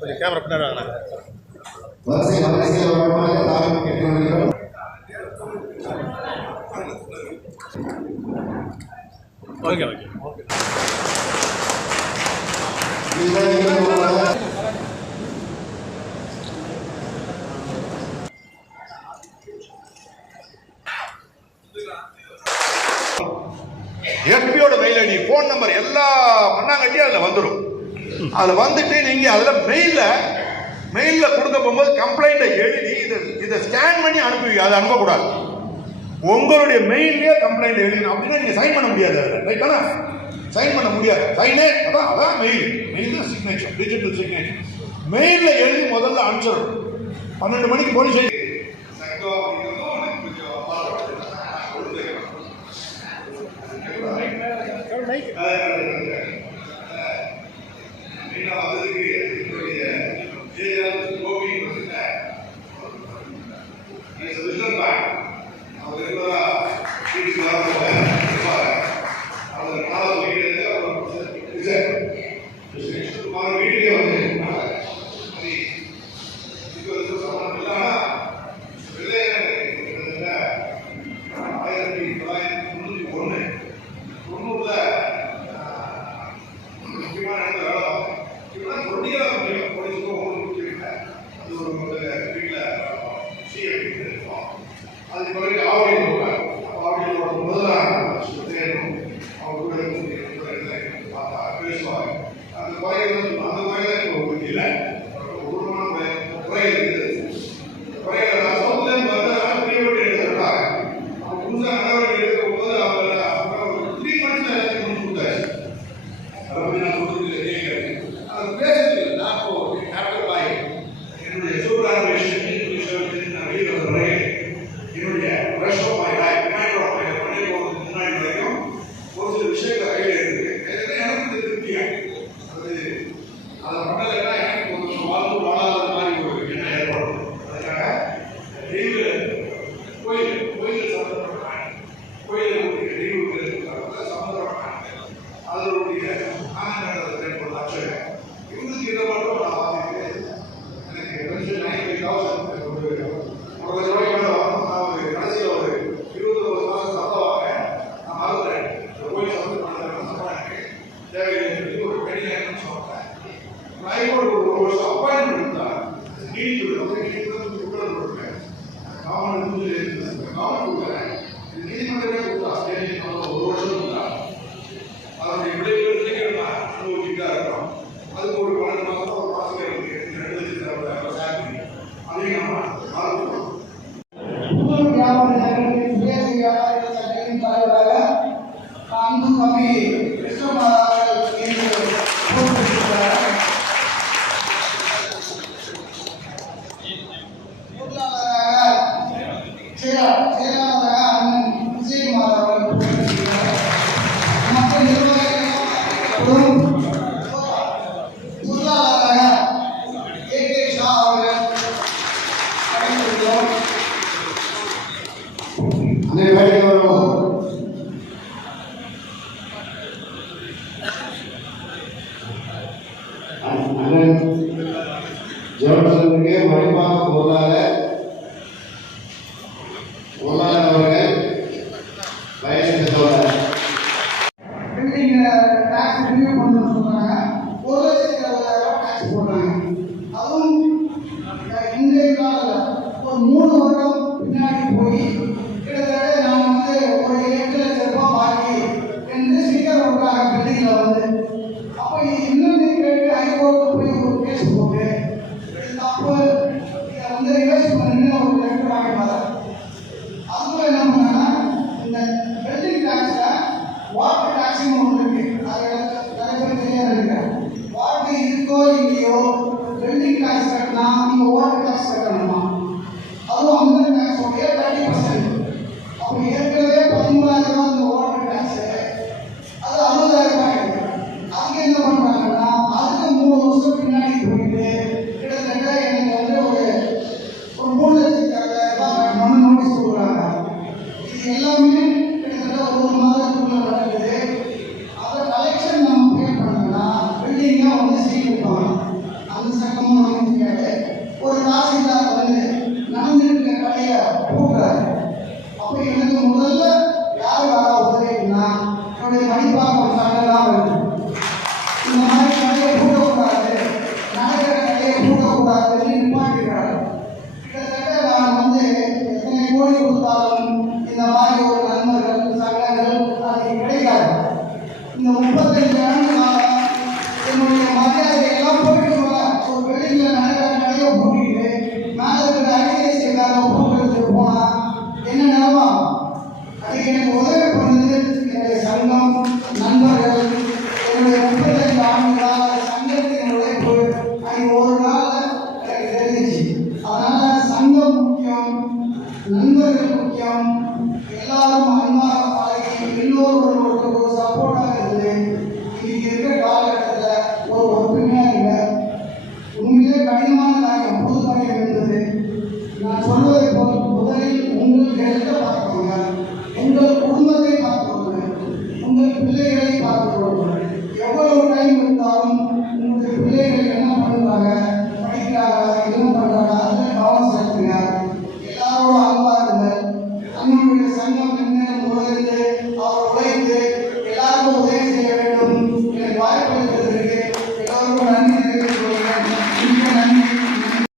கொஞ்சம் கேமரா பின்னாடி வாங்க. Okay okay okay. எஸ்பியோட மெயில் ஐடி, போன் நம்பர் எல்லா பண்ணாங்கட்டியும் அதில் வந்துடும். அதில் வந்துட்டு நீங்கள் அதில் மெயிலில் கொடுக்க போகும்போது கம்ப்ளைண்ட்டை எழுதி இதை ஸ்கேன் பண்ணி அனுப்புவீங்க. அதை அனுப்பக்கூடாது. உங்களுடைய மெயிலே கம்ப்ளைண்ட் எழுதணும். அப்படின்னா நீங்கள் சைன் பண்ண முடியாது. அதில் ரைட்டானா சைன் பண்ண முடியாது. சைனே அதான் மெயில் தான் சிக்னேச்சர், டிஜிட்டல் சிக்னேச்சர். மெயிலில் எழுதி முதல்ல அனுப்பிச்சிடும். 12 மணிக்கு போலீஸ் ஜெவர்சனுக்கு மணிப்பாக பொருளாளர் அவர்கள் பயணித்தோட டாக்ஸ் ரினியூ பண்ணணும்னு சொன்னாங்க. 1,20,000 டாக்ஸ் போடுறாங்க. அதுவும் இன்றைய காலத்தில் ஒரு 3 வருடம் பின்னாடி போய் கிட்டத்தட்ட நான் வந்து ஒரு 8 லட்சம் ரூபாய் வாங்கி என்று ஸ்டிக்கர் விடுறாங்க பில்டிங்கில் வந்து. அப்போ இன்னும் கேட்டு ஹைகோர்ட்டு போய் ஒரு கேஸ் போட்டு தப்பு இதை வந்து ரிவைஸ் பண்ணுன்னு ஒரு லெட்டர் வாங்கிப்பாரு. அதுவும் என்ன பண்ணாங்கன்னா இந்த பில்டிங் டாக்ஸில் வாட்டர் டாக்ஸின்னு ஒன்று இருக்கு. அது நிறைய பேர் தெரியாது இருக்கிறேன். இந்த 35 ஆண்டுகளாக என்னுடைய மரியாதை எல்லாம் போயிட்டு வர ஒரு வெளியில் நிறைய போட்டிட்டு மேலே இருக்கிற ஐஏஎஸ்காக போட்டுறதுக்கு போனா என்ன நிலவா? அதுக்கு எனக்கு உதவி பண்ணது என்னுடைய சங்கம், நண்பர்கள், என்னுடைய 35 ஆண்டுகளாக சங்கத்தின் உழைப்பு. அன்னைக்கு ஒரு நாள் எனக்கு தெரிஞ்சிச்சு. அதனால சங்கம் முக்கியம், நண்பர்கள் முக்கியம், எல்லாரும் அன்பாக பழகி எல்லோரும் ஒரு சப்போர்ட்டாக இருந்து இன்னைக்கு இருக்கிற